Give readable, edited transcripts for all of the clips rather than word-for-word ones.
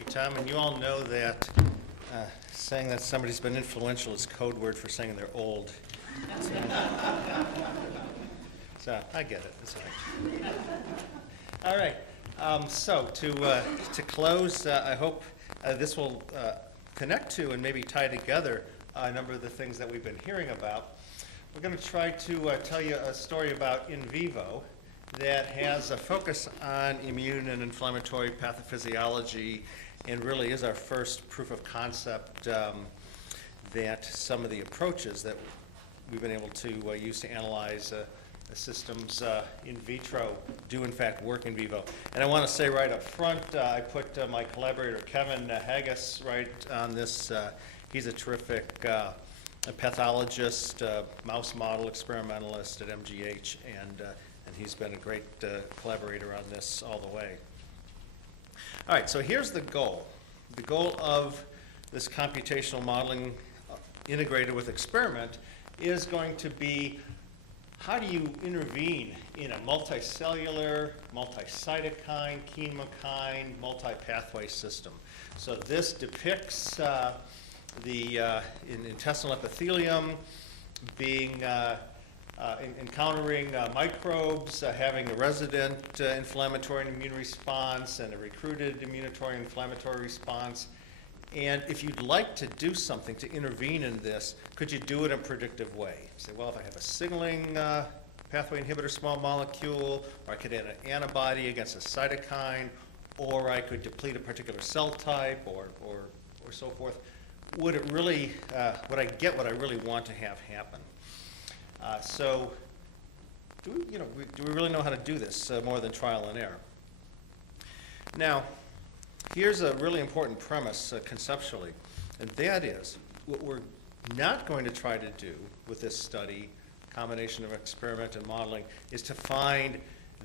you, Tom. And you all know that saying that somebody's been influential is code word for saying they're old. So I get it. It's all right. All right. So to close, I hope this will connect to and maybe tie together a number of the things that we've been hearing about. We're going to try to tell you a story about in vivo that has a focus on immune and inflammatory pathophysiology, and really is our first proof of concept that some of the approaches that we've been able to use to analyze systems in vitro do in fact work in vivo. And I want to say right up front, I put my collaborator Kevin Haggis right on this. He's a terrific a pathologist, mouse model experimentalist at MGH, and he's been a great collaborator on this all the way. All right, so here's the goal. The goal of this computational modeling integrated with experiment is going to be, how do you intervene in a multicellular, multi-cytokine, chemokine, multi-pathway system? So this depicts in intestinal epithelium being encountering microbes, having a resident inflammatory and immune response and a recruited immunitory inflammatory response. And if you'd like to do something to intervene in this, could you do it in a predictive way? Say, well, if I have a signaling pathway inhibitor small molecule, or I could add an antibody against a cytokine, or I could deplete a particular cell type, or so forth, would it really, would I get what I really want to have happen? So do we really know how to do this more than trial and error? Now, here's a really important premise conceptually, and that is what we're not going to try to do with this study, combination of experiment and modeling, is to find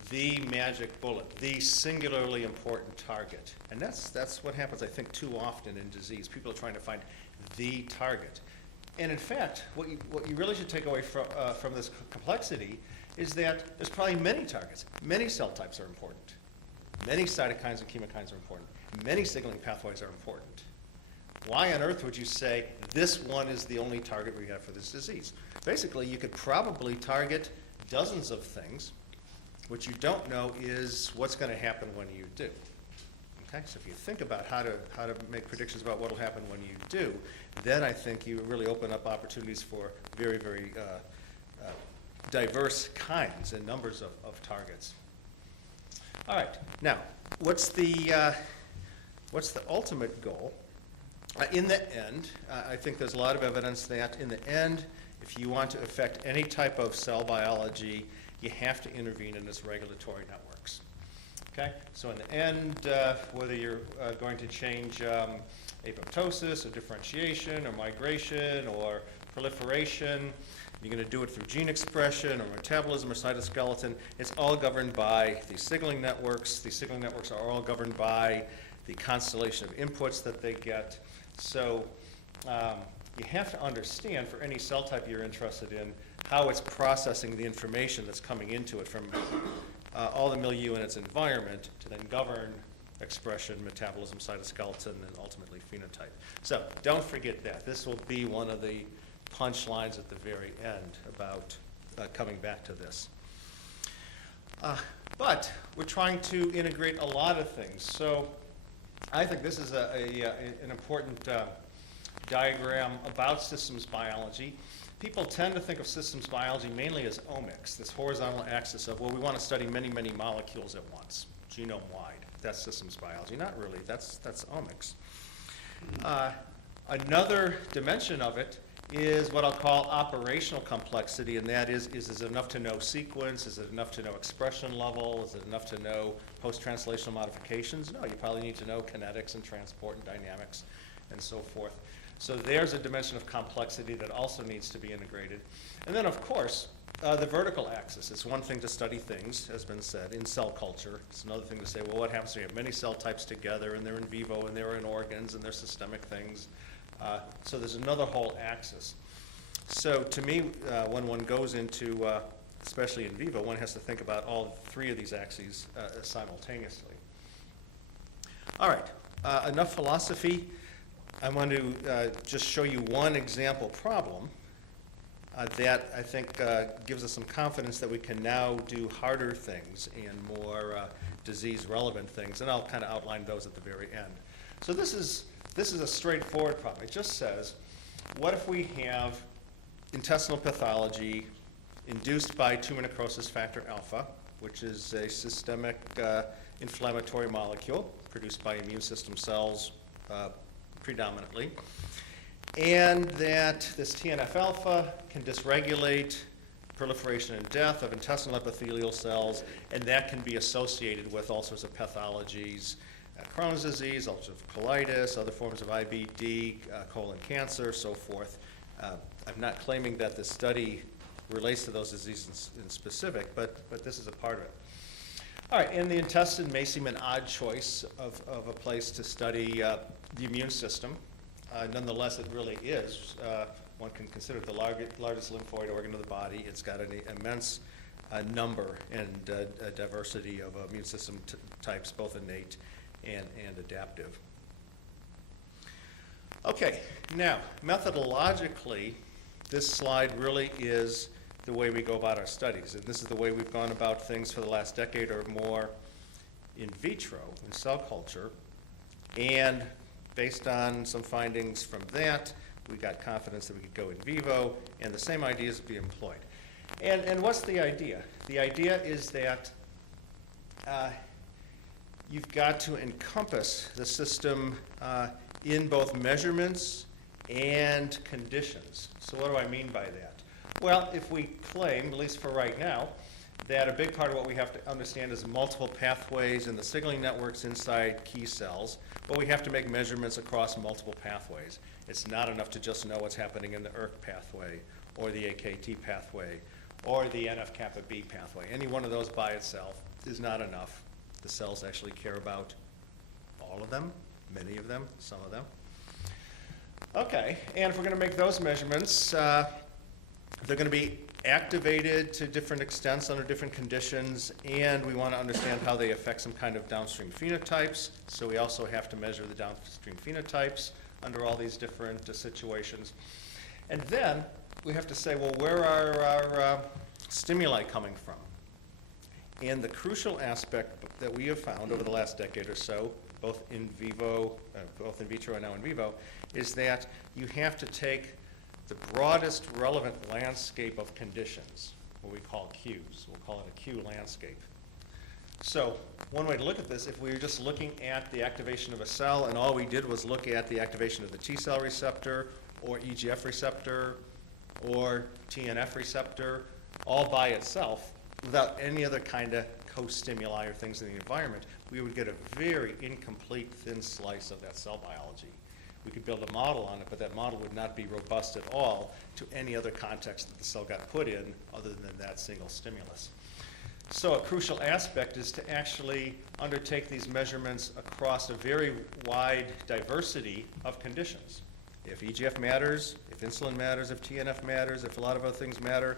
the magic bullet, the singularly important target. And that's what happens, I think, too often in disease. People are trying to find the target. And in fact, what you really should take away from this complexity is that there's probably many targets. Many cell types are important. Many cytokines and chemokines are important. Many signaling pathways are important. Why on earth would you say this one is the only target we have for this disease? Basically, you could probably target dozens of things. What you don't know is what's going to happen when you do. Okay? So if you think about how to make predictions about what will happen when you do, then I think you really open up opportunities for very, very diverse kinds and numbers of targets. All right. Now, what's the ultimate goal? In the end, I think there's a lot of evidence that in the end, if you want to affect any type of cell biology, you have to intervene in its regulatory networks. Okay? So in the end, whether you're going to change apoptosis or differentiation or migration or proliferation, you're going to do it through gene expression or metabolism or cytoskeleton, it's all governed by these signaling networks. These signaling networks are all governed by the constellation of inputs that they get. So you have to understand, for any cell type you're interested in, how it's processing the information that's coming into it from all the milieu in its environment to then govern expression, metabolism, cytoskeleton, and ultimately phenotype. So don't forget that. This will be one of the punchlines at the very end about coming back to this. But we're trying to integrate a lot of things. So I think this is an important diagram about systems biology. People tend to think of systems biology mainly as omics, this horizontal axis of, well, we want to study many, many molecules at once, genome-wide. That's systems biology. Not really. That's omics. Another dimension of it is what I'll call operational complexity, and that is it enough to know sequence? Is it enough to know expression level? Is it enough to know post-translational modifications? No, you probably need to know kinetics and transport and dynamics and so forth. So there's a dimension of complexity that also needs to be integrated. And then, of course, the vertical axis. It's one thing to study things, as has been said, in cell culture. It's another thing to say, well, what happens when you have many cell types together, and they're in vivo, and they're in organs, and they're systemic things. So there's another whole axis. So to me, when one goes into, especially in vivo, one has to think about all three of these axes simultaneously. All right. enough philosophy. I want to just show you one example problem that I think gives us some confidence that we can now do harder things and more disease-relevant things, and I'll kind of outline those at the very end. So this is a straightforward problem. It just says, what if we have intestinal pathology induced by tumor necrosis factor alpha, which is a systemic inflammatory molecule produced by immune system cells predominantly, and that this TNF-alpha can dysregulate proliferation and death of intestinal epithelial cells, and that can be associated with all sorts of pathologies, Crohn's disease, ulcerative colitis, other forms of IBD, colon cancer, so forth. I'm not claiming that the study relates to those diseases in specific, but this is a part of it. All right, and the intestine may seem an odd choice of a place to study the immune system. Nonetheless, it really is. One can consider it the largest lymphoid organ of the body. It's got an immense number and diversity of immune system types, both innate and adaptive. Okay, now, methodologically, this slide really is the way we go about our studies. And this is the way we've gone about things for the last decade or more in vitro, in cell culture. And based on some findings from that, we got confidence that we could go in vivo, and the same ideas be employed. And what's the idea? The idea is that you've got to encompass the system in both measurements and conditions. So what do I mean by that? Well, if we claim, at least for right now, that a big part of what we have to understand is multiple pathways and the signaling networks inside key cells, but we have to make measurements across multiple pathways. It's not enough to just know what's happening in the ERK pathway or the AKT pathway or the NF-kappa B pathway. Any one of those by itself is not enough. The cells actually care about all of them, many of them, some of them. Okay, and if we're going to make those measurements, they're going to be activated to different extents under different conditions, and we want to understand how they affect some kind of downstream phenotypes. So we also have to measure the downstream phenotypes under all these different situations. And then we have to say, well, where are our stimuli coming from? And the crucial aspect that we have found over the last decade or so, both in vivo, both in vitro and now in vivo, is that you have to take the broadest relevant landscape of conditions, what we call Qs. We'll call it a Q landscape. So one way to look at this, if we were just looking at the activation of a cell and all we did was look at the activation of the T cell receptor or EGF receptor or TNF receptor all by itself without any other kind of co-stimuli or things in the environment, we would get a very incomplete thin slice of that cell biology. We could build a model on it, but that model would not be robust at all to any other context that the cell got put in other than that single stimulus. So a crucial aspect is to actually undertake these measurements across a very wide diversity of conditions. If EGF matters, if insulin matters, if TNF matters, if a lot of other things matter,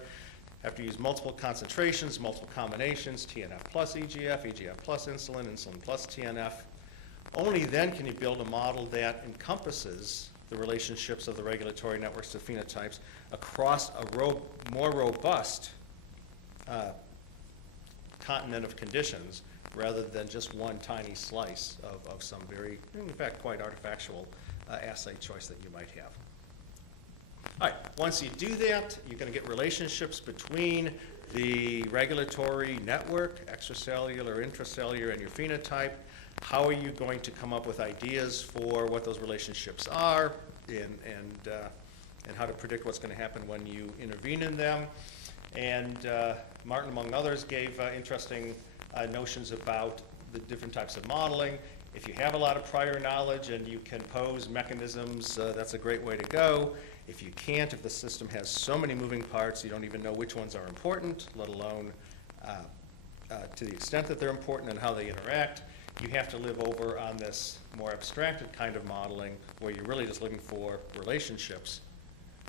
have to use multiple concentrations, multiple combinations, TNF plus EGF, EGF plus insulin, insulin plus TNF. Only then can you build a model that encompasses the relationships of the regulatory networks to phenotypes across a more robust continent of conditions rather than just one tiny slice of some very, in fact, quite artifactual assay choice that you might have. All right, once you do that, you're going to get relationships between the regulatory network, extracellular, intracellular, and your phenotype. How are you going to come up with ideas for what those relationships are and how to predict what's going to happen when you intervene in them? And Martin, among others, gave interesting notions about the different types of modeling. If you have a lot of prior knowledge and you can pose mechanisms, that's a great way to go. If you can't, if the system has so many moving parts, you don't even know which ones are important, let alone to the extent that they're important and how they interact, you have to live over on this more abstracted kind of modeling where you're really just looking for relationships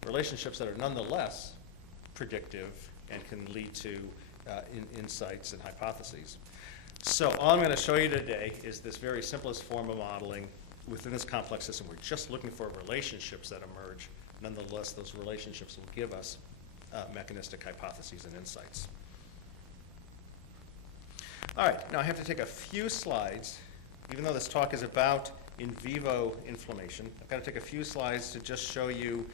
that are nonetheless predictive and can lead to insights and hypotheses. So all I'm going to show you today is this very simplest form of modeling within this complex system, we're just looking for relationships that emerge. Nonetheless, those relationships will give us mechanistic hypotheses and insights. All right, now I have to take a few slides. Even though this talk is about in vivo inflammation, I've got to take a few slides to just show you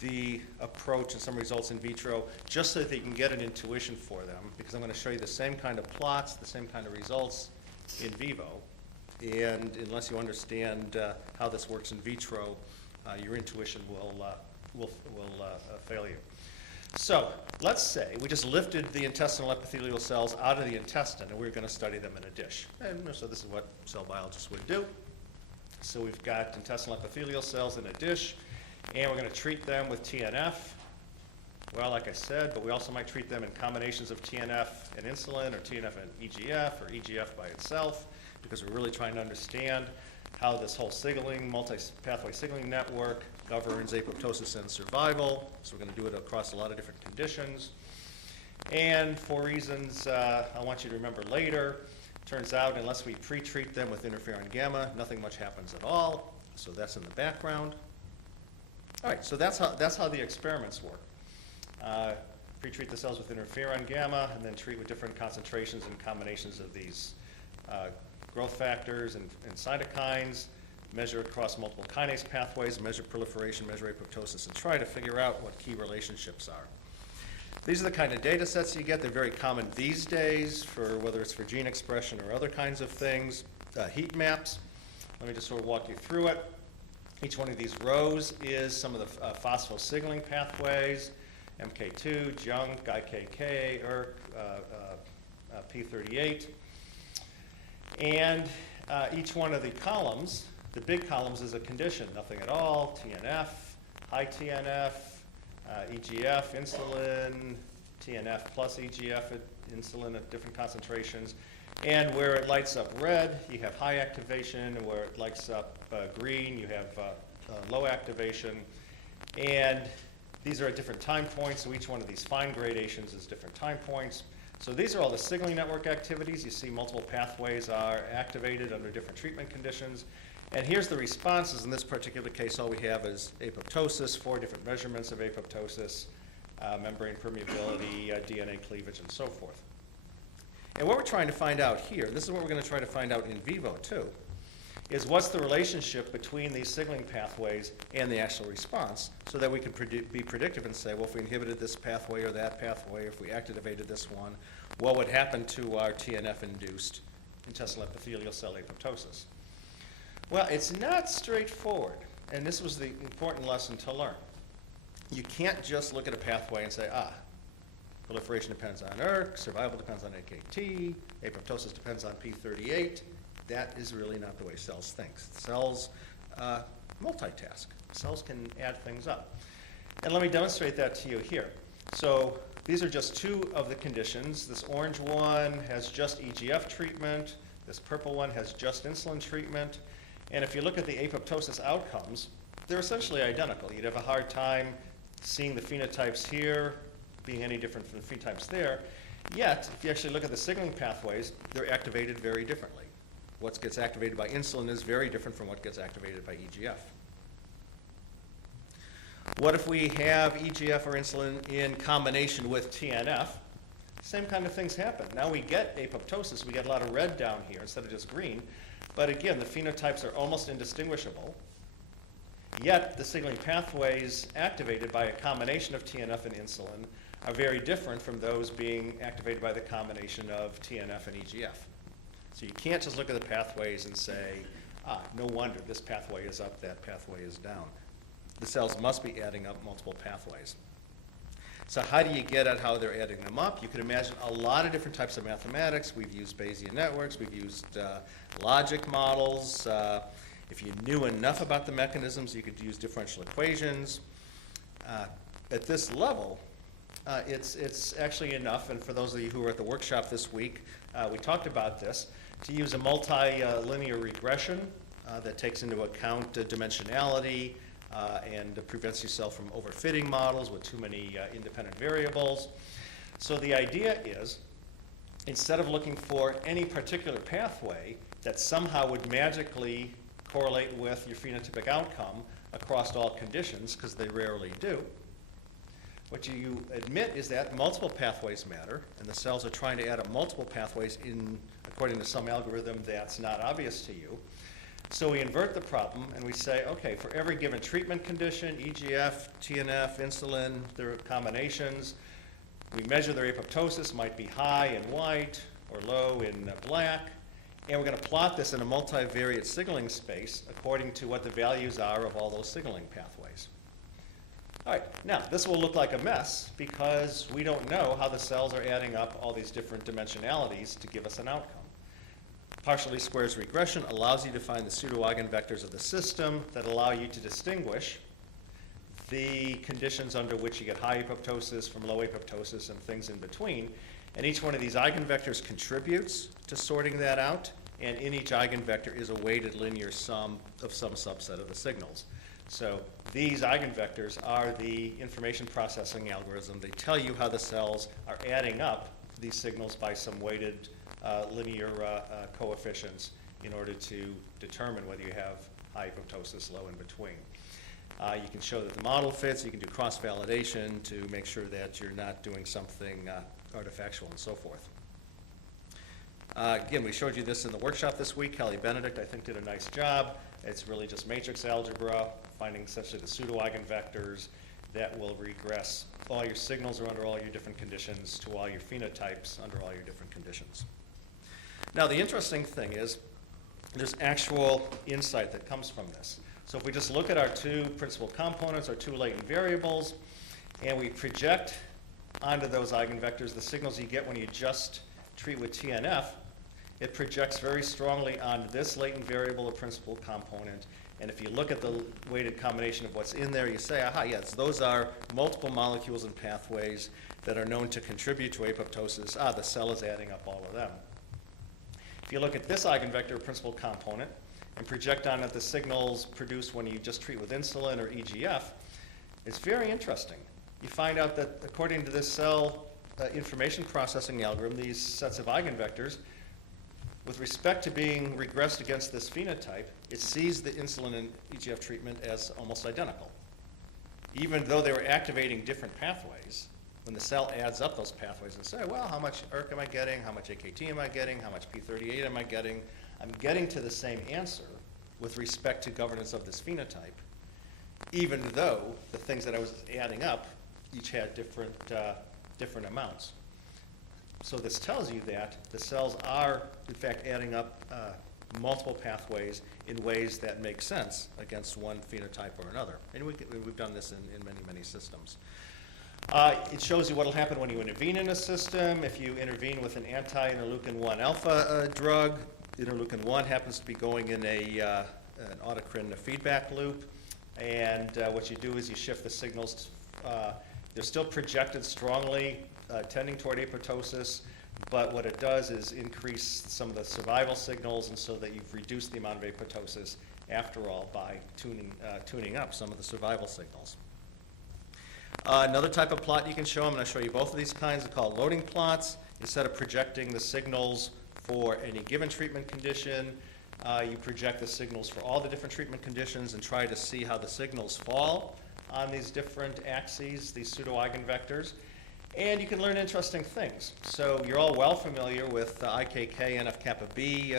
the approach and some results in vitro, just so that you can get an intuition for them, because I'm going to show you the same kind of plots, the same kind of results in vivo. And unless you understand how this works in vitro, your intuition will fail you. So let's say we just lifted the intestinal epithelial cells out of the intestine, and we're going to study them in a dish. And so this is what cell biologists would do. So we've got intestinal epithelial cells in a dish, and we're going to treat them with TNF. Well, like I said, but we also might treat them in combinations of TNF and insulin, or TNF and EGF, or EGF by itself, because we're really trying to understand how this whole signaling, multi-pathway signaling network governs apoptosis and survival. So we're going to do it across a lot of different conditions. And for reasons I want you to remember later, turns out unless we pre-treat them with interferon gamma, nothing much happens at all. So that's in the background. All right, so that's how the experiments work. Pre-treat the cells with interferon gamma, and then treat with different concentrations and combinations of these growth factors and cytokines, measure across multiple kinase pathways, measure proliferation, measure apoptosis, and try to figure out what key relationships are. These are the kind of data sets you get. They're very common these days, for whether it's for gene expression or other kinds of things. Heat maps. Let me just sort of walk you through it. Each one of these rows is some of the phospho signaling pathways, MK2, JUNK, IKK, ERK, P38. And each one of the columns, the big columns, is a condition. Nothing at all, TNF, high TNF, EGF, insulin, TNF plus EGF, insulin at different concentrations. And where it lights up red, you have high activation, and where it lights up green, you have low activation. And these are at different time points, so each one of these fine gradations is different time points. So these are all the signaling network activities. You see multiple pathways are activated under different treatment conditions. And here's the responses. In this particular case, all we have is apoptosis, 4 different measurements of apoptosis, membrane permeability, DNA cleavage, and so forth. And what we're trying to find out here, this is what we're going to try to find out in vivo too, is what's the relationship between these signaling pathways and the actual response, so that we can be predictive and say, well, if we inhibited this pathway or that pathway, if we activated this one, what would happen to our TNF-induced intestinal epithelial cell apoptosis? Well, it's not straightforward, and this was the important lesson to learn. You can't just look at a pathway and say, proliferation depends on ERK, survival depends on AKT, apoptosis depends on P38. That is really not the way cells think. Cells multitask. Cells can add things up. And let me demonstrate that to you here. So these are just 2 of the conditions. This orange one has just EGF treatment. This purple one has just insulin treatment. And if you look at the apoptosis outcomes, they're essentially identical. You'd have a hard time seeing the phenotypes here being any different from the phenotypes there. Yet, if you actually look at the signaling pathways, they're activated very differently. What gets activated by insulin is very different from what gets activated by EGF. What if we have EGF or insulin in combination with TNF? Same kind of things happen. Now we get apoptosis. We get a lot of red down here instead of just green. But again, the phenotypes are almost indistinguishable. Yet the signaling pathways activated by a combination of TNF and insulin are very different from those being activated by the combination of TNF and EGF. So you can't just look at the pathways and say, no wonder this pathway is up, that pathway is down. The cells must be adding up multiple pathways. So how do you get at how they're adding them up? You can imagine a lot of different types of mathematics. We've used Bayesian networks. We've used logic models. If you knew enough about the mechanisms, you could use differential equations. At this level, it's actually enough, and for those of you who were at the workshop this week, we talked about this, to use a multilinear regression that takes into account dimensionality and prevents yourself from overfitting models with too many independent variables. So the idea is, instead of looking for any particular pathway that somehow would magically correlate with your phenotypic outcome across all conditions, because they rarely do. What you admit is that multiple pathways matter, and the cells are trying to add up multiple pathways according to some algorithm that's not obvious to you. So we invert the problem and we say, okay, for every given treatment condition, EGF, TNF, insulin, their combinations, we measure their apoptosis, might be high in white or low in black, and we're going to plot this in a multivariate signaling space according to what the values are of all those signaling pathways. All right, now this will look like a mess because we don't know how the cells are adding up all these different dimensionalities to give us an outcome. Partial least squares regression allows you to find the pseudo-eigenvectors of the system that allow you to distinguish the conditions under which you get high apoptosis from low apoptosis and things in between. And each one of these eigenvectors contributes to sorting that out, and in each eigenvector is a weighted linear sum of some subset of the signals. So these eigenvectors are the information processing algorithm. They tell you how the cells are adding up these signals by some weighted linear coefficients in order to determine whether you have high apoptosis, low in between. You can show that the model fits. You can do cross-validation to make sure that you're not doing something artifactual and so forth. Again, we showed you this in the workshop this week. Kelly Benedict, I think, did a nice job. It's really just matrix algebra, finding essentially the pseudo-eigenvectors that will regress all your signals are under all your different conditions to all your phenotypes under all your different conditions. Now, the interesting thing is there's actual insight that comes from this. So if we just look at our two principal components, our two latent variables, and we project onto those eigenvectors the signals you get when you just treat with TNF, it projects very strongly on this latent variable, a principal component. And if you look at the weighted combination of what's in there, you say, aha, yes, those are multiple molecules and pathways that are known to contribute to apoptosis. The cell is adding up all of them. If you look at this eigenvector, principal component, and project on it the signals produced when you just treat with insulin or EGF, it's very interesting. You find out that according to this cell information processing algorithm, these sets of eigenvectors, with respect to being regressed against this phenotype, it sees the insulin and EGF treatment as almost identical. Even though they were activating different pathways, when the cell adds up those pathways and say, well, how much ERK am I getting? How much AKT am I getting? How much P38 am I getting? I'm getting to the same answer with respect to governance of this phenotype, even though the things that I was adding up each had different amounts. So this tells you that the cells are, in fact, adding up multiple pathways in ways that make sense against one phenotype or another. And we've done this in many, many systems. It shows you what will happen when you intervene in a system. If you intervene with an anti-interleukin-1 alpha drug, interleukin-1 happens to be going in an autocrine feedback loop. And what you do is you shift the signals. They're still projected strongly, tending toward apoptosis, but what it does is increase some of the survival signals, and so that you've reduced the amount of apoptosis after all by tuning up some of the survival signals. Another type of plot you can show, I'm going to show you both of these kinds, are called loading plots. Instead of projecting the signals for any given treatment condition, you project the signals for all the different treatment conditions and try to see how the signals fall on these different axes, these pseudo-eigenvectors. And you can learn interesting things. So you're all well familiar with IKK, NF-kappa B,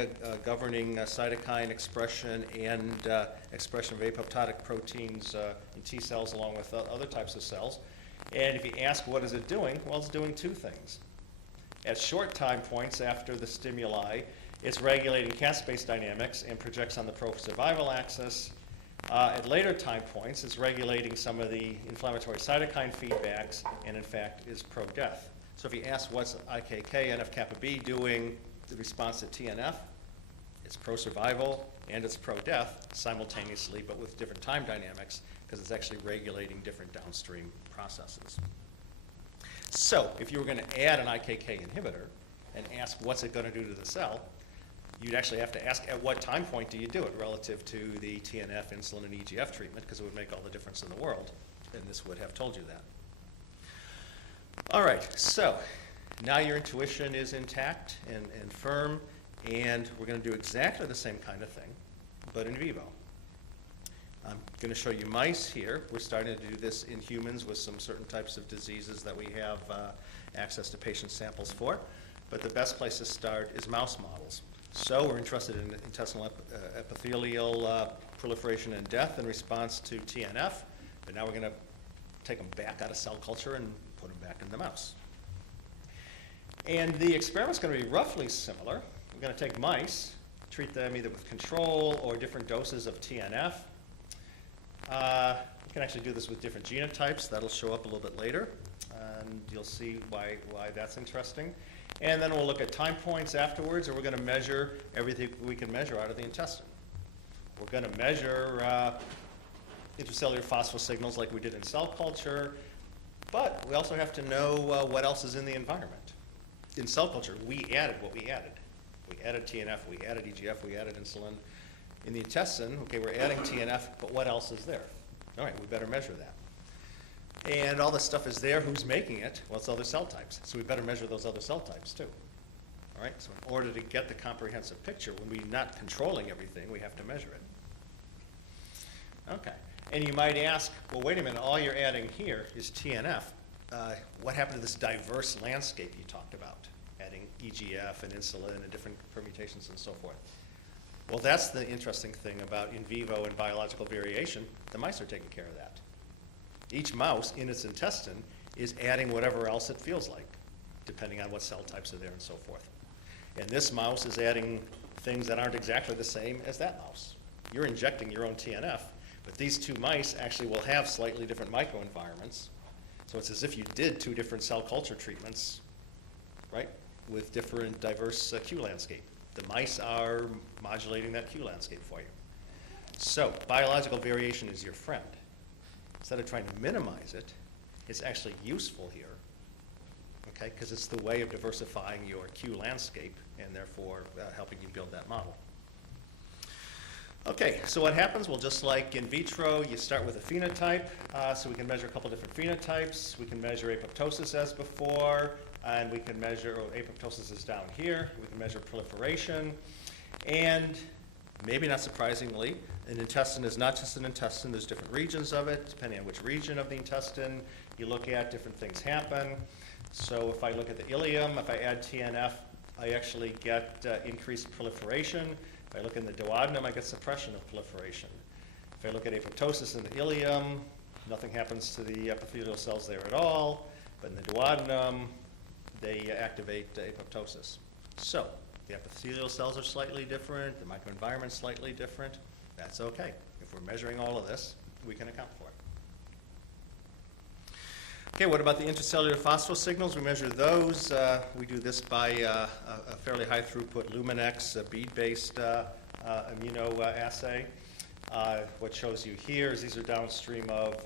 governing cytokine expression and expression of apoptotic proteins in T cells along with other types of cells. And if you ask what is it doing, well, it's doing two things. At short time points after the stimuli, it's regulating caspase dynamics and projects on the pro-survival axis. At later time points, it's regulating some of the inflammatory cytokine feedbacks and, in fact, is pro-death. So if you ask what's IKK, NF-kappa B doing the response to TNF, it's pro-survival and it's pro-death simultaneously, but with different time dynamics because it's actually regulating different downstream processes. So if you were going to add an IKK inhibitor and ask what's it going to do to the cell, you'd actually have to ask at what time point do you do it relative to the TNF, insulin, and EGF treatment, because it would make all the difference in the world. And this would have told you that. All right, so now your intuition is intact and firm, and we're going to do exactly the same kind of thing. but in vivo. I'm going to show you mice here. We're starting to do this in humans with some certain types of diseases that we have access to patient samples for. But the best place to start is mouse models. So we're interested in intestinal epithelial proliferation and death in response to TNF. But now we're going to take them back out of cell culture and put them back in the mouse. And the experiment's going to be roughly similar. We're going to take mice, treat them either with control or different doses of TNF. You can actually do this with different genotypes. That'll show up a little bit later, and you'll see why that's interesting. And then we'll look at time points afterwards, and we're going to measure everything we can measure out of the intestine. We're going to measure intracellular phosphorus signals like we did in cell culture, but we also have to know what else is in the environment. In cell culture, we added what we added. We added TNF, we added EGF, we added insulin. In the intestine, okay, we're adding TNF, but what else is there? All right, we better measure that. And all this stuff is there. Who's making it? Well, it's other cell types. So we better measure those other cell types, too. All right, so in order to get the comprehensive picture, when we're not controlling everything, we have to measure it. Okay, and you might ask, well, wait a minute, all you're adding here is TNF. What happened to this diverse landscape you talked about, adding EGF and insulin and different permutations and so forth? Well, that's the interesting thing about in vivo and biological variation. The mice are taking care of that. Each mouse in its intestine is adding whatever else it feels like, depending on what cell types are there and so forth. And this mouse is adding things that aren't exactly the same as that mouse. You're injecting your own TNF, but these two mice actually will have slightly different microenvironments. So it's as if you did two different cell culture treatments, right, with different diverse Q landscape. The mice are modulating that Q landscape for you. So biological variation is your friend. Instead of trying to minimize it, it's actually useful here, okay, because it's the way of diversifying your Q landscape and therefore helping you build that model. Okay, so what happens? Well, just like in vitro, you start with a phenotype. So we can measure a couple different phenotypes. We can measure apoptosis as before, and we can measure, apoptosis is down here. We can measure proliferation. And maybe not surprisingly, an intestine is not just an intestine. There's different regions of it. Depending on which region of the intestine you look at, different things happen. So if I look at the ileum, if I add TNF, I actually get increased proliferation. If I look in the duodenum, I get suppression of proliferation. If I look at apoptosis in the ileum, nothing happens to the epithelial cells there at all. But in the duodenum, they activate apoptosis. So the epithelial cells are slightly different. The microenvironment's slightly different. That's okay. If we're measuring all of this, we can account for it. Okay, what about the intracellular phosphorus signals? We measure those. We do this by a fairly high throughput Luminex bead-based immunoassay. What shows you here is these are downstream of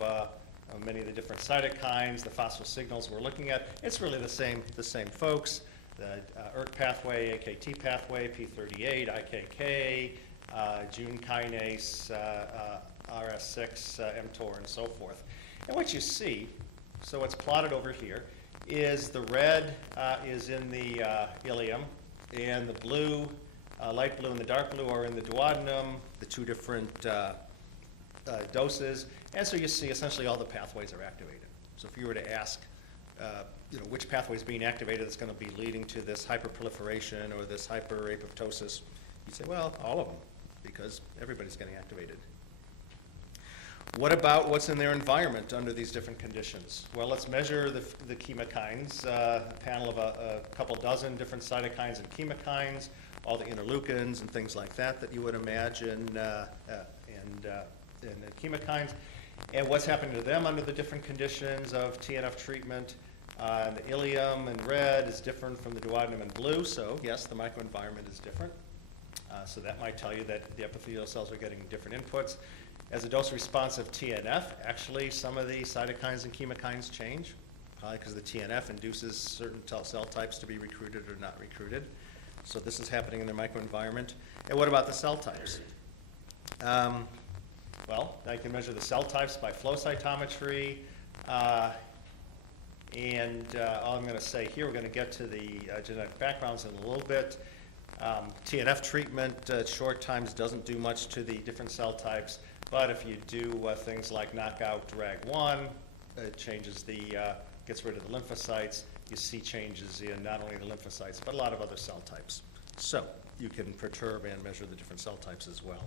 many of the different cytokines, the phosphorus signals we're looking at. It's really the same folks. The ERK pathway, AKT pathway, P38, IKK, Jun kinase, RS6, mTOR, and so forth. And what you see, so what's plotted over here, is the red is in the ileum, and the blue, light blue and the dark blue are in the duodenum, the two different doses. And so you see essentially all the pathways are activated. So if you were to ask which pathway is being activated that's going to be leading to this hyperproliferation or this hyperapoptosis, you'd say, well, all of them, because everybody's getting activated. What about what's in their environment under these different conditions? Well, let's measure the chemokines, a panel of a couple dozen different cytokines and chemokines, all the interleukins and things like that you would imagine, and the chemokines. And what's happening to them under the different conditions of TNF treatment. The ileum in red is different from the duodenum in blue, so yes, the microenvironment is different. So that might tell you that the epithelial cells are getting different inputs. As a dose response of TNF, actually some of the cytokines and chemokines change, probably because the TNF induces certain cell types to be recruited or not recruited. So this is happening in their microenvironment. And what about the cell types? Well, I can measure the cell types by flow cytometry. And all I'm going to say here, we're going to get to the genetic backgrounds in a little bit. TNF treatment at short times doesn't do much to the different cell types, but if you do things like knock out RAG1, it changes gets rid of the lymphocytes. You see changes in not only the lymphocytes, but a lot of other cell types. So you can perturb and measure the different cell types as well.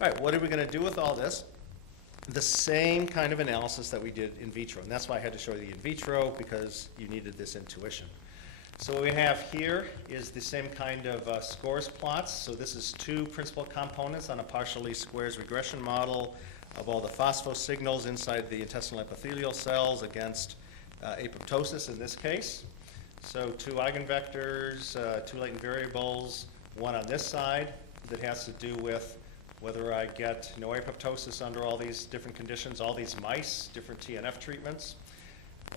All right, what are we going to do with all this? The same kind of analysis that we did in vitro, and that's why I had to show you the in vitro, because you needed this intuition. So what we have here is the same kind of scores plots. So this is two principal components on a partially squares regression model of all the phospho signals inside the intestinal epithelial cells against apoptosis in this case. So two eigenvectors, two latent variables, one on this side that has to do with whether I get no apoptosis under all these different conditions, all these mice, different TNF treatments,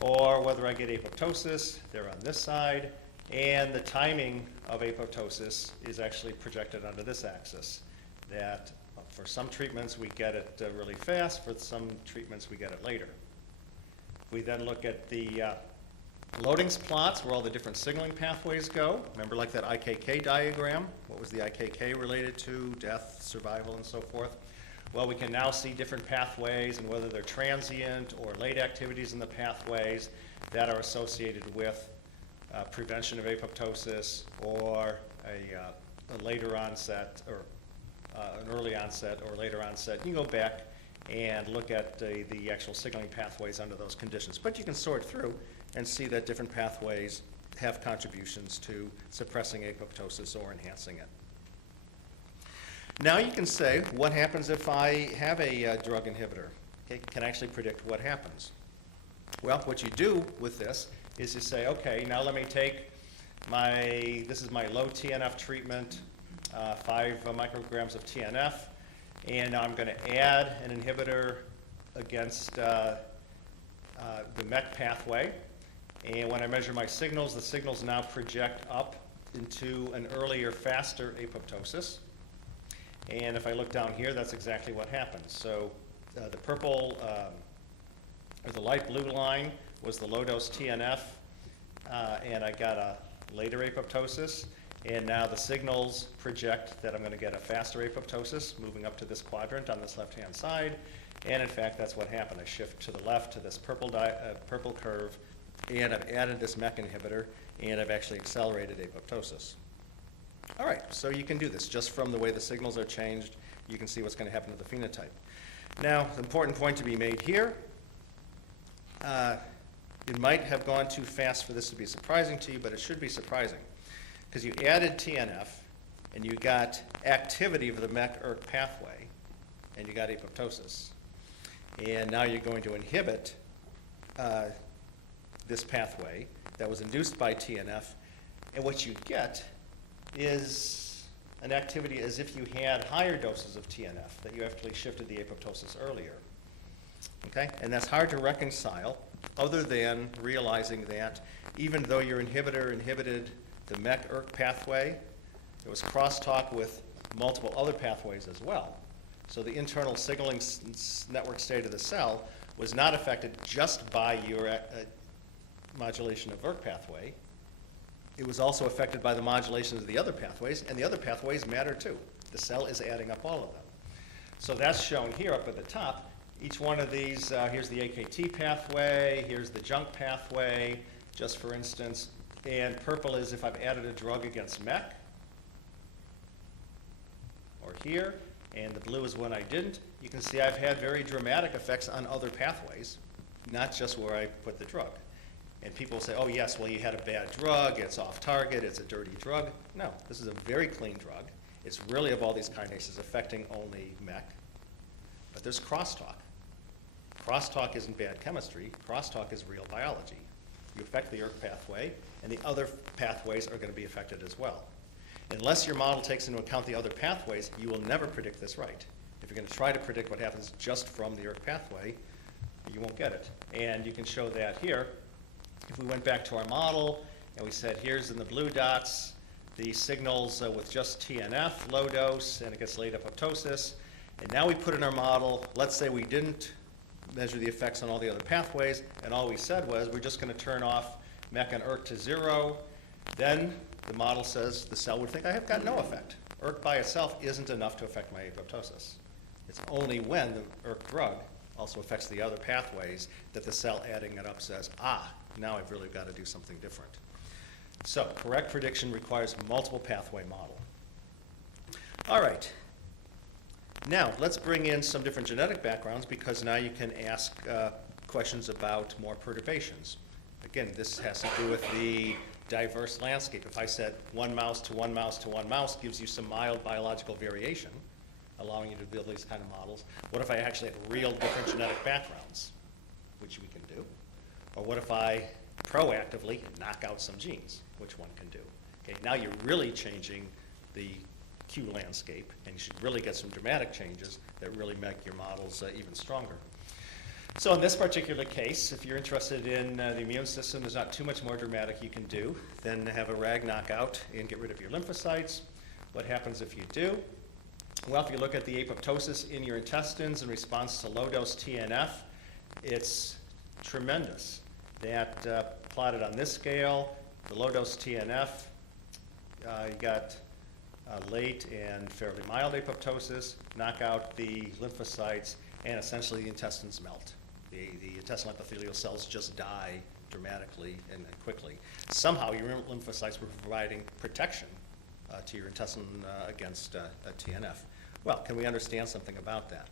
or whether I get apoptosis, they're on this side, and the timing of apoptosis is actually projected onto this axis, that for some treatments we get it really fast, for some treatments we get it later. We then look at the loadings plots where all the different signaling pathways go. Remember, like that IKK diagram? What was the IKK related to? Death, survival, and so forth. Well, we can now see different pathways and whether they're transient or late activities in the pathways that are associated with prevention of apoptosis or a later onset or an early onset or later onset. You can go back and look at the actual signaling pathways under those conditions. But you can sort through and see that different pathways have contributions to suppressing apoptosis or enhancing it. Now you can say, what happens if I have a drug inhibitor? Okay, can I actually predict what happens? Well, what you do with this is you say, okay, now let me take this is my low TNF treatment, 5 micrograms of TNF, and now I'm going to add an inhibitor against the MEK pathway. And when I measure my signals, the signals now project up into an earlier, faster apoptosis. And if I look down here, that's exactly what happens. So the purple, or the light blue line was the low-dose TNF, and I got a later apoptosis. And now the signals project that I'm going to get a faster apoptosis moving up to this quadrant on this left-hand side. And in fact, that's what happened. I shift to the left to this purple curve, and I've added this MEK inhibitor, and I've actually accelerated apoptosis. All right, so you can do this. Just from the way the signals are changed, you can see what's going to happen to the phenotype. Now, the important point to be made here, it might have gone too fast for this to be surprising to you, but it should be surprising. Because you added TNF, and you got activity of the MEK-ERK pathway, and you got apoptosis. And now you're going to inhibit this pathway that was induced by TNF, and what you get is an activity as if you had higher doses of TNF, that you actually shifted the apoptosis earlier. Okay? And that's hard to reconcile, other than realizing that even though your inhibitor inhibited the MEK-ERK pathway, there was crosstalk with multiple other pathways as well. So the internal signaling network state of the cell was not affected just by your modulation of ERK pathway. It was also affected by the modulation of the other pathways, and the other pathways matter too. The cell is adding up all of them. So that's shown here up at the top. Each one of these, here's the AKT pathway, here's the JNK pathway, just for instance. And purple is if I've added a drug against MEK, or here, and the blue is when I didn't. You can see I've had very dramatic effects on other pathways, not just where I put the drug. And people say, oh yes, well you had a bad drug, it's off target, it's a dirty drug. No, this is a very clean drug. It's really of all these kinases affecting only MEK. But there's crosstalk. Crosstalk isn't bad chemistry, crosstalk is real biology. You affect the ERK pathway, and the other pathways are going to be affected as well. Unless your model takes into account the other pathways, you will never predict this right. If you're going to try to predict what happens just from the ERK pathway, you won't get it. And you can show that here. If we went back to our model and we said, here's in the blue dots the signals with just TNF, low dose, and it gets late apoptosis. And now we put in our model, let's say we didn't measure the effects on all the other pathways, and all we said was we're just going to turn off MEK and ERK to 0. Then the model says the cell would think I have got no effect. ERK by itself isn't enough to affect my apoptosis. It's only when the ERK drug also affects the other pathways that the cell adding it up says, now I've really got to do something different. So correct prediction requires multiple pathway model. All right. Now, let's bring in some different genetic backgrounds because now you can ask questions about more perturbations. Again, this has to do with the diverse landscape. If I said one mouse to one mouse to one mouse gives you some mild biological variation, allowing you to build these kind of models. What if I actually have real different genetic backgrounds, which we can do? Or what if I proactively knock out some genes, which one can do? Okay, now you're really changing the Q landscape, and you should really get some dramatic changes that really make your models even stronger. So in this particular case, if you're interested in the immune system, there's not too much more dramatic you can do than have a RAG knockout and get rid of your lymphocytes. What happens if you do? Well, if you look at the apoptosis in your intestines in response to low-dose TNF, it's tremendous. That plotted on this scale, the low-dose TNF, you got late and fairly mild apoptosis, knock out the lymphocytes, and essentially the intestines melt. The intestinal epithelial cells just die dramatically and quickly. Somehow your lymphocytes were providing protection to your intestine against TNF. Well, can we understand something about that?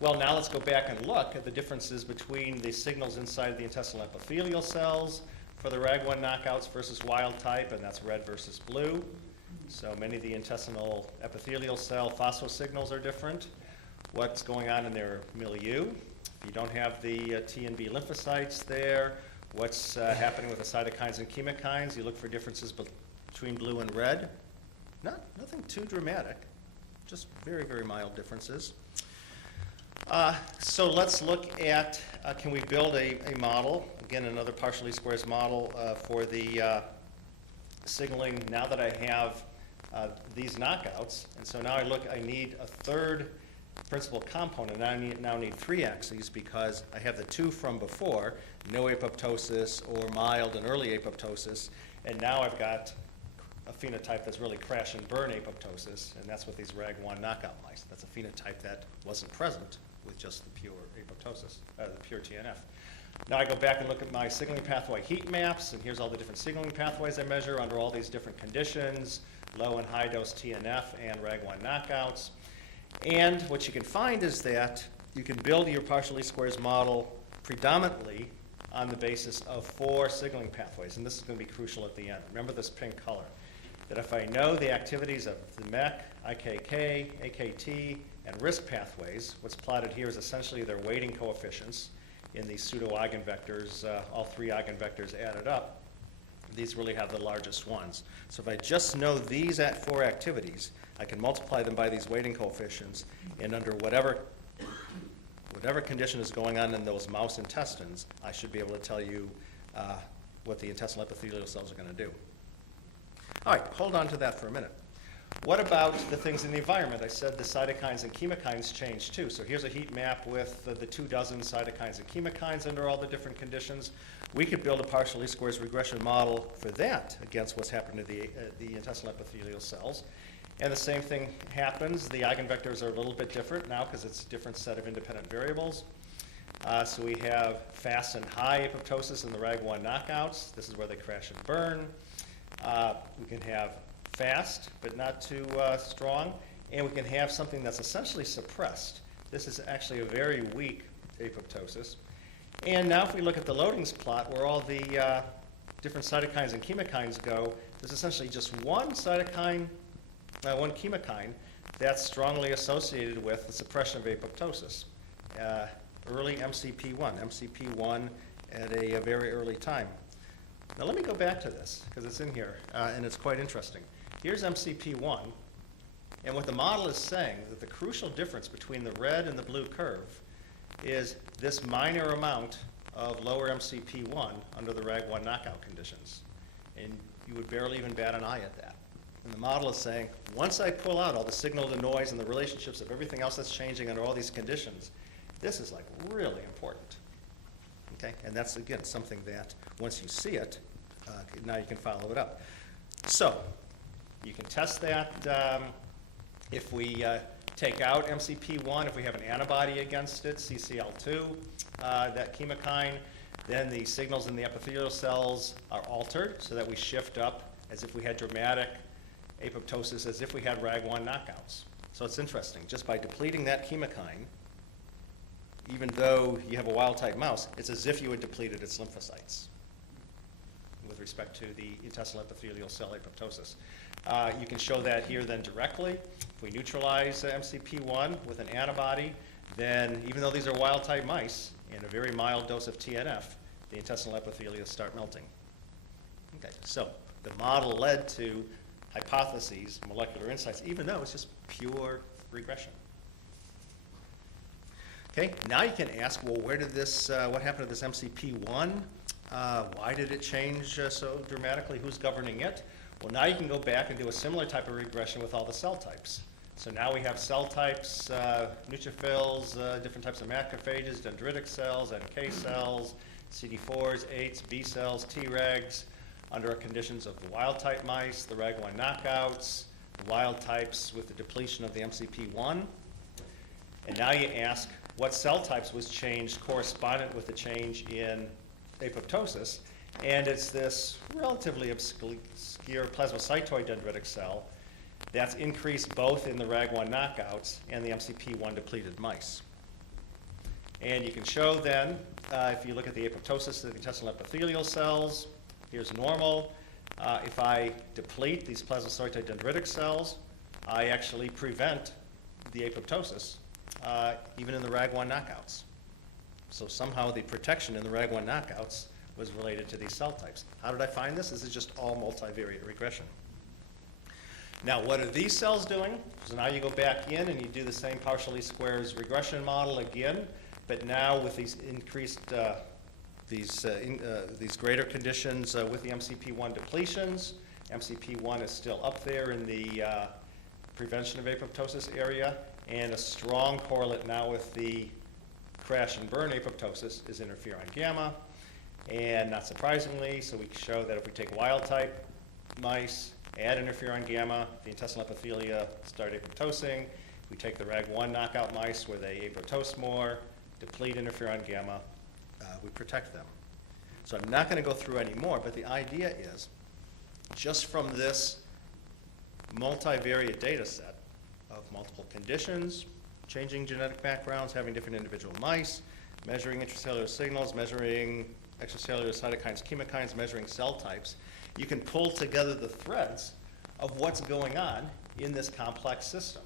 Well, now let's go back and look at the differences between the signals inside the intestinal epithelial cells for the RAG1 knockouts versus wild type, and that's red versus blue. So many of the intestinal epithelial cell phosphorus signals are different. What's going on in their milieu? If you don't have the T and B lymphocytes there, what's happening with the cytokines and chemokines? You look for differences between blue and red. Nothing too dramatic, just very, very mild differences. So let's look at, can we build a model, again, another partial least squares model for the signaling now that I have these knockouts. And so now I need a third principal component. And I now need three axes because I have the two from before, no apoptosis or mild and early apoptosis. And now I've got a phenotype that's really crash and burn apoptosis, and that's with these RAG1 knockout mice. That's a phenotype that wasn't present with just the pure apoptosis, the pure TNF. Now I go back and look at my signaling pathway heat maps, and here's all the different signaling pathways I measure under all these different conditions, low and high dose TNF and RAG1 knockouts. And what you can find is that you can build your partial least squares model predominantly on the basis of 4 signaling pathways, and this is going to be crucial at the end. Remember this pink color, that if I know the activities of the MEK, IKK, AKT, and RISC pathways, what's plotted here is essentially their weighting coefficients in these pseudo-eigenvectors, all 3 eigenvectors added up. These really have the largest ones. So if I just know these 4 activities, I can multiply them by these weighting coefficients, and under whatever condition is going on in those mouse intestines, I should be able to tell you what the intestinal epithelial cells are going to do. All right, hold on to that for a minute. What about the things in the environment? I said the cytokines and chemokines change too. So here's a heat map with the 24 cytokines and chemokines under all the different conditions. We could build a partial least squares regression model for that against what's happened to the intestinal epithelial cells. And the same thing happens. The eigenvectors are a little bit different now because it's a different set of independent variables. So we have fast and high apoptosis in the RAG1 knockouts. This is where they crash and burn. We can have fast, but not too strong. And we can have something that's essentially suppressed. This is actually a very weak apoptosis. And now if we look at the loadings plot where all the different cytokines and chemokines go, there's essentially just one cytokine, one chemokine that's strongly associated with the suppression of apoptosis. Early MCP1 at a very early time. Now let me go back to this, because it's in here, and it's quite interesting. Here's MCP1, and what the model is saying, that the crucial difference between the red and the blue curve is this minor amount of lower MCP1 under the RAG1 knockout conditions. And you would barely even bat an eye at that. And the model is saying, once I pull out all the signal to noise and the relationships of everything else that's changing under all these conditions, this is like really important. Okay, and that's again something that once you see it, now you can follow it up. So you can test that if we take out MCP1, if we have an antibody against it, CCL2, that chemokine, then the signals in the epithelial cells are altered so that we shift up as if we had dramatic apoptosis, as if we had RAG1 knockouts. So it's interesting. Just by depleting that chemokine, even though you have a wild-type mouse, it's as if you had depleted its lymphocytes with respect to the intestinal epithelial cell apoptosis. You can show that here then directly. If we neutralize MCP1 with an antibody, then even though these are wild-type mice, in a very mild dose of TNF, the intestinal epithelia start melting. Okay, so the model led to hypotheses, molecular insights, even though it's just pure regression. Okay, now you can ask, well, where did this, what happened to this MCP1? Why did it change so dramatically? Who's governing it? Well, now you can go back and do a similar type of regression with all the cell types. So now we have cell types, neutrophils, different types of macrophages, dendritic cells, NK cells, CD4s, 8s, B cells, Tregs, under conditions of the wild-type mice, the RAG1 knockouts, the wild types with the depletion of the MCP1. And now you ask, what cell types was changed correspondent with the change in apoptosis? And it's this relatively obscure plasmacytoid dendritic cell that's increased both in the RAG1 knockouts and the MCP1 depleted mice. And you can show then, if you look at the apoptosis of the intestinal epithelial cells, here's normal. If I deplete these plasmacytoid dendritic cells, I actually prevent the apoptosis, even in the RAG1 knockouts. So somehow the protection in the RAG1 knockouts was related to these cell types. How did I find this? This is just all multivariate regression. Now, what are these cells doing? So now you go back in and you do the same partially squares regression model again, but now with these increased, these greater conditions with the MCP1 depletions. MCP1 is still up there in the prevention of apoptosis area, and a strong correlate now with the crash and burn apoptosis is interferon gamma. And not surprisingly, so we show that if we take wild type mice, add interferon gamma, the intestinal epithelia start apoptosing. If we take the RAG1 knockout mice where they apoptose more, deplete interferon gamma, we protect them. So I'm not going to go through any more, but the idea is, just from this multivariate data set of multiple conditions, changing genetic backgrounds, having different individual mice, measuring intracellular signals, measuring extracellular cytokines, chemokines, measuring cell types, you can pull together the threads of what's going on in this complex system.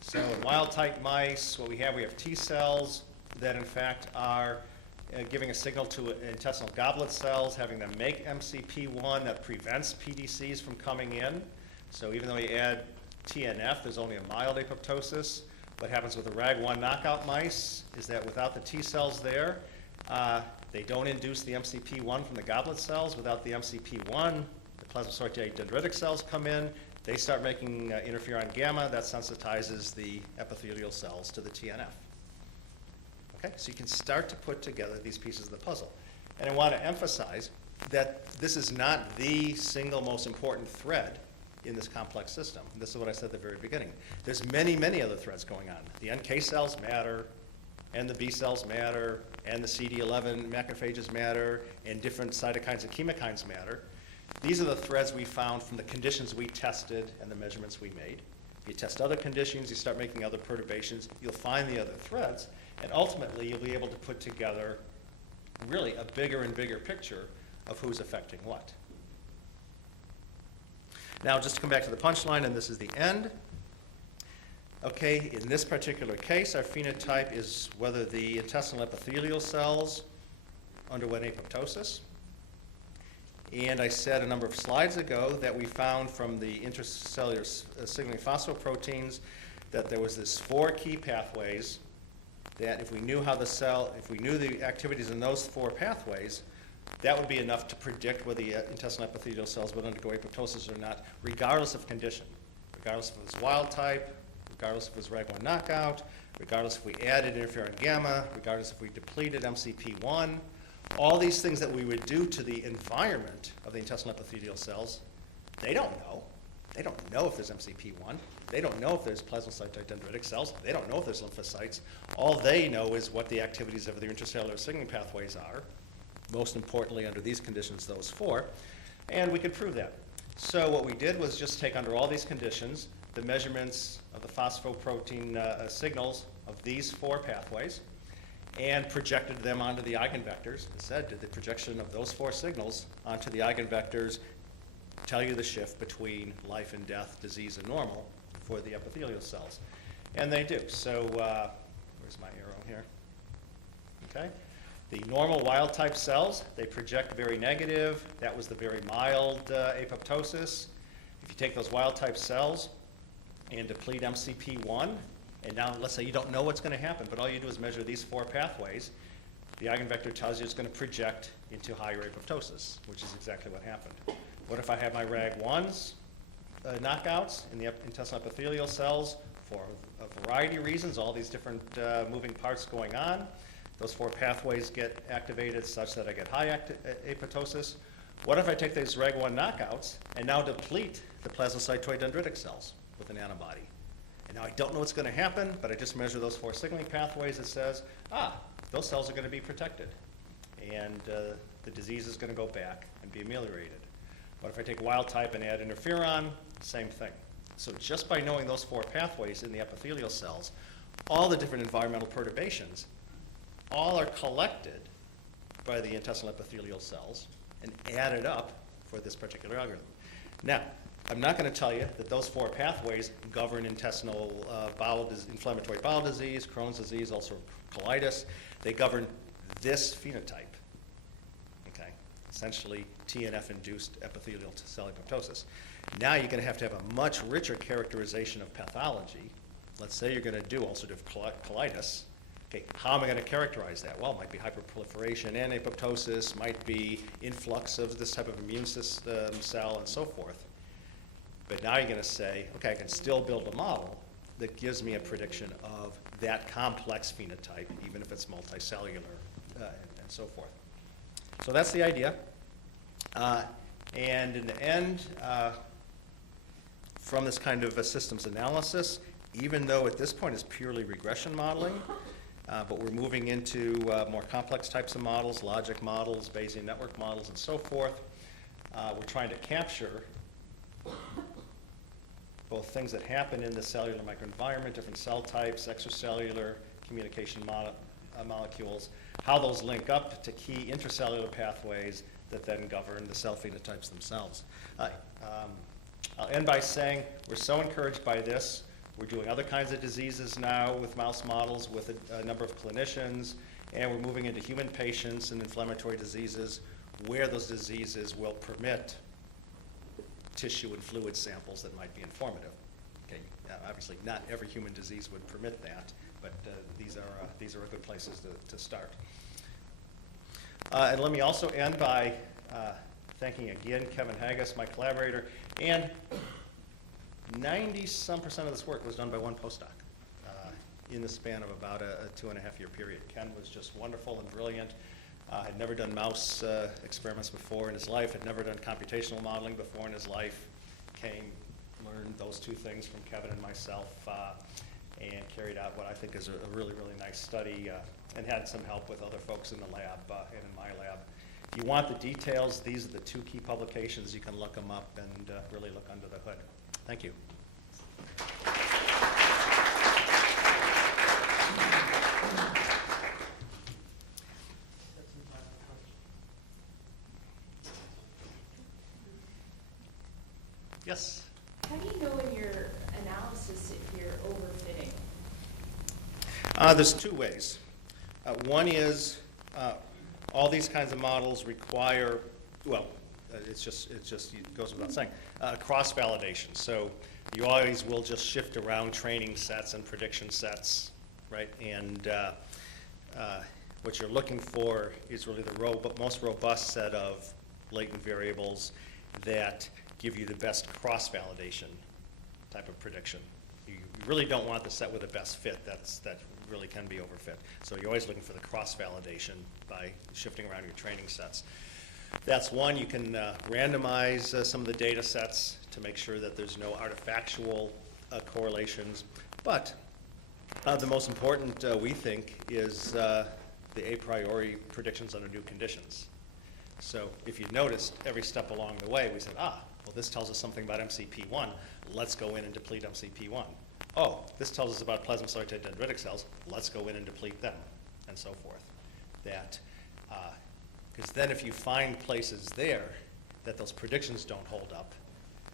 So in wild-type mice, what we have T cells that in fact are giving a signal to intestinal goblet cells, having them make MCP1 that prevents PDCs from coming in. So even though we add TNF, there's only a mild apoptosis. What happens with the RAG1 knockout mice is that without the T cells there, they don't induce the MCP1 from the goblet cells. Without the MCP1, the plasmacytoid dendritic cells come in. They start making interferon gamma. That sensitizes the epithelial cells to the TNF. Okay, so you can start to put together these pieces of the puzzle. And I want to emphasize that this is not the single most important thread in this complex system. This is what I said at the very beginning. There's many, many other threads going on. The NK cells matter, and the B cells matter, and the CD11 macrophages matter, and different cytokines and chemokines matter. These are the threads we found from the conditions we tested and the measurements we made. You test other conditions, you start making other perturbations, you'll find the other threads, and ultimately you'll be able to put together really a bigger and bigger picture of who's affecting what. Now, just to come back to the punchline, and this is the end. Okay, in this particular case, our phenotype is whether the intestinal epithelial cells underwent apoptosis. And I said a number of slides ago that we found from the intracellular signaling phosphoproteins that there was this 4 key pathways that if we knew how the cell, if we knew the activities in those 4 pathways, that would be enough to predict whether the intestinal epithelial cells would undergo apoptosis or not, regardless of condition, regardless if it was wild type, regardless if it was RAG1 knockout, regardless if we added interferon gamma, regardless if we depleted MCP1. All these things that we would do to the environment of the intestinal epithelial cells They don't know. They don't know if there's MCP1. They don't know if there's plasmacytoid dendritic cells. They don't know if there's lymphocytes. All they know is what the activities of the intracellular signaling pathways are. Most importantly, under these conditions, those 4. And we could prove that. So what we did was just take under all these conditions the measurements of the phosphoprotein signals of these 4 pathways and projected them onto the eigenvectors. And said, did the projection of those 4 signals onto the eigenvectors tell you the shift between life and death, disease and normal for the epithelial cells? And they do. So where's my arrow here? Okay. The normal wild type cells, they project very negative. That was the very mild apoptosis. If you take those wild type cells and deplete MCP1, and now let's say you don't know what's going to happen, but all you do is measure these 4 pathways, the eigenvector tells you it's going to project into higher apoptosis, which is exactly what happened. What if I have my RAG1s knockouts in the intestinal epithelial cells for a variety of reasons, all these different moving parts going on? Those 4 pathways get activated such that I get high apoptosis. What if I take these RAG1 knockouts and now deplete the plasmacytoid dendritic cells with an antibody? And now I don't know what's going to happen, but I just measure those 4 signaling pathways. It says, those cells are going to be protected, and the disease is going to go back and be ameliorated. What if I take wild type and add interferon? Same thing. So just by knowing those 4 pathways in the epithelial cells, all the different environmental perturbations, all are collected by the intestinal epithelial cells and added up for this particular algorithm. Now, I'm not going to tell you that those 4 pathways govern intestinal inflammatory bowel disease, Crohn's disease, ulcerative colitis. They govern this phenotype, okay? Essentially TNF-induced epithelial cell apoptosis. Now you're going to have a much richer characterization of pathology. Let's say you're going to do ulcerative colitis. Okay, how am I going to characterize that? Well, it might be hyperproliferation and apoptosis, might be influx of this type of immune system cell, and so forth. But now you're going to say, okay, I can still build a model that gives me a prediction of that complex phenotype, even if it's multicellular, and so forth. So that's the idea. And in the end, from this kind of a systems analysis, even though at this point it's purely regression modeling, but we're moving into more complex types of models, logic models, Bayesian network models, and so forth. We're trying to capture both things that happen in the cellular microenvironment, different cell types, extracellular communication molecules, how those link up to key intracellular pathways that then govern the cell phenotypes themselves. I'll end by saying we're so encouraged by this. We're doing other kinds of diseases now with mouse models with a number of clinicians, and we're moving into human patients and inflammatory diseases where those diseases will permit tissue and fluid samples that might be informative. Okay, obviously not every human disease would permit that, but these are good places to start. And let me also end by thanking again Kevin Haggis, my collaborator, and 90% of this work was done by one postdoc in the span of about a 2.5-year period. Ken was just wonderful and brilliant. Had never done mouse experiments before in his life, had never done computational modeling before in his life, learned those 2 things from Kevin and myself, and carried out what I think is a really, really nice study, and had some help with other folks in the lab and in my lab. If you want the details, these are the 2 key publications. You can look them up and really look under the hood. Thank you. Yes? How do you know in your analysis if you're overfitting? There's 2 ways. One is all these kinds of models require, well, it goes without saying, cross-validation. So you always will just shift around training sets and prediction sets, right? And what you're looking for is really the most robust set of latent variables that give you the best cross-validation type of prediction. You really don't want the set with the best fit. That really can be overfit. So you're always looking for the cross-validation by shifting around your training sets. That's one. You can randomize some of the data sets to make sure that there's no artifactual correlations. But the most important, we think, is the a priori predictions under new conditions. So if you noticed, every step along the way, we said, well, this tells us something about MCP1. Let's go in and deplete MCP1. Oh, this tells us about plasmacytoid dendritic cells. Let's go in and deplete them, and so forth. Because then if you find places there that those predictions don't hold up,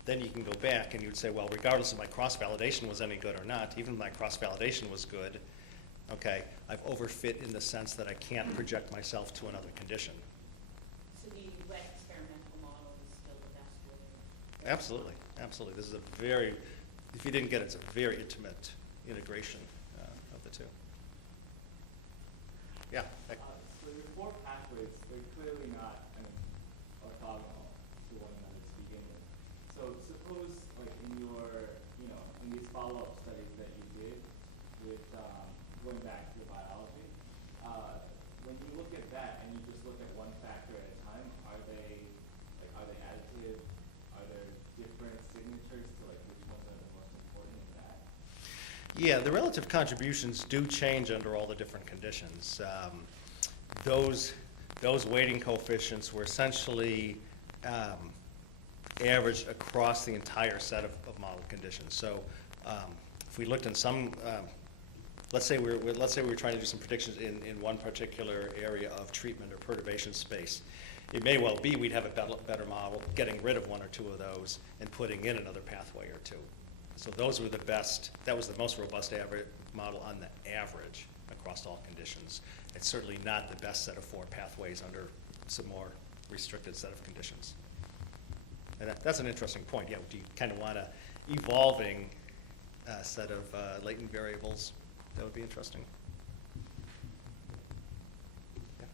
then you can go back and you'd say, well, regardless if my cross-validation was any good or not, even if my cross-validation was good, okay, I've overfit in the sense that I can't project myself to another condition. So the wet experimental model is still the best way? Absolutely, absolutely. This is a very, if you didn't get it, it's a very intimate integration of the two. Yeah. So your four pathways, they're clearly not kind of orthogonal to one another to begin with. So suppose, like in your, in these follow-up studies that you did with going back to the biology, when you look at that and you just look at one factor at a time, are they additive? Are there different signatures to like which ones are the most important in that? Yeah, the relative contributions do change under all the different conditions. Those weighting coefficients were essentially averaged across the entire set of model conditions. So if we looked in some, let's say we were trying to do some predictions in one particular area of treatment or perturbation space. It may well be we'd have a better model getting rid of one or two of those and putting in another pathway or two. So those were the best, that was the most robust average model on the average across all conditions. It's certainly not the best set of four pathways under some more restricted set of conditions. And that's an interesting point. Yeah, do you kind of want a evolving set of latent variables? That would be interesting. Yeah.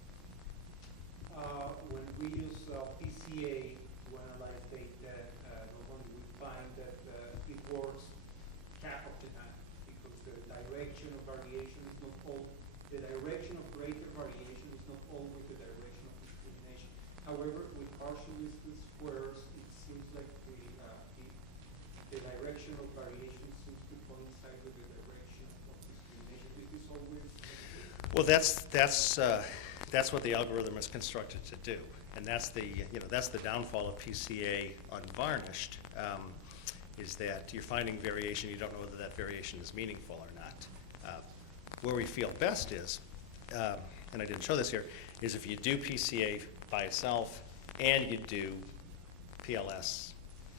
When we use PCA to analyze data, normally we find that it works half of the time because the direction of variation is not all, the direction of greater variation is not always the direction of discrimination. However, with partial distance squares, it seems like the direction of variation seems to coincide with the direction of discrimination. Is this always? Well, that's what the algorithm is constructed to do, and that's the downfall of PCA unvarnished. Is that you're finding variation, you don't know whether that variation is meaningful or not. Where we feel best is, and I didn't show this here, is if you do PCA by itself and you do PLS,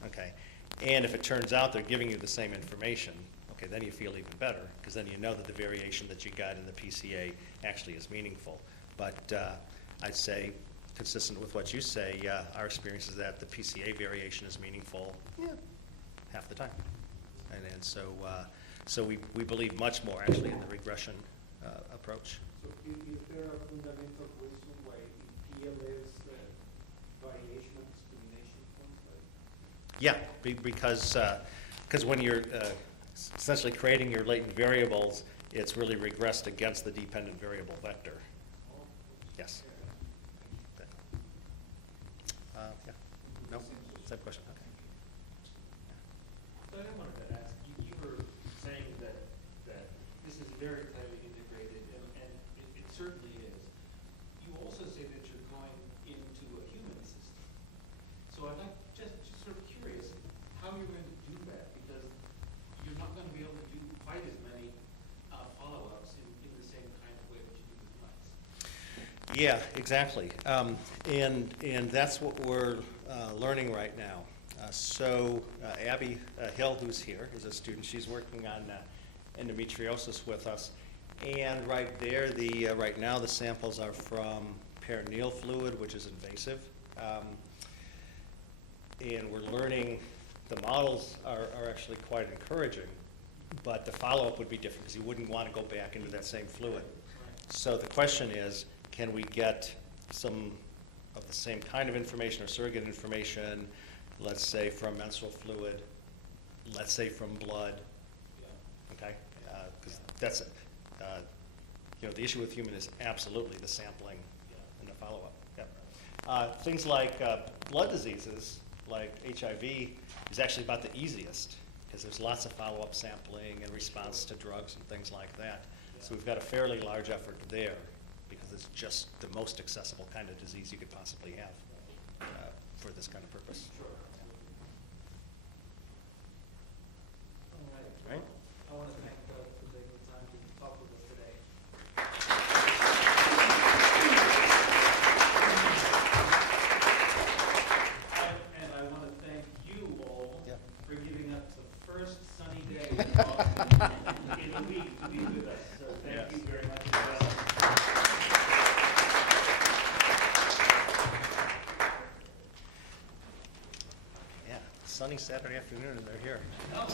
okay, and if it turns out they're giving you the same information, okay, then you feel even better, because then you know that the variation that you got in the PCA actually is meaningful. But I'd say, consistent with what you say, our experience is that the PCA variation is meaningful half the time. And so we believe much more actually in the regression approach. So is there a fundamental reason why in PLS variation and discrimination coincide? Yeah, because when you're essentially creating your latent variables, it's really regressed against the dependent variable vector. Yes. Yeah. No? Same question. Okay. So I wanted to ask, you were saying that this is very tightly integrated, and it certainly is. You also say that you're going into a human system. So I'm just sort of curious how you're going to do that, because you're not going to be able to do quite as many follow-ups in the same kind of way that you do with mice. Yeah, exactly. And that's what we're learning right now. So Abby Hill, who's here, is a student. She's working on endometriosis with us. And right there, right now the samples are from peritoneal fluid, which is invasive. And we're learning, the models are actually quite encouraging, but the follow-up would be different because you wouldn't want to go back into that same fluid. So the question is, can we get some of the same kind of information or surrogate information, let's say from menstrual fluid, let's say from blood, okay? Because that's, the issue with human is absolutely the sampling and the follow-up. Yep. Things like blood diseases, like HIV, is actually about the easiest, because there's lots of follow-up sampling in response to drugs and things like that. So we've got a fairly large effort there, because it's just the most accessible kind of disease you could possibly have for this kind of purpose. Sure. Right? I want to thank Doug for taking the time to talk with us today. And I want to thank you all for giving us the first sunny day in Boston in a week to be with us. So thank you very much as well. Yeah, sunny Saturday afternoon and they're here. No,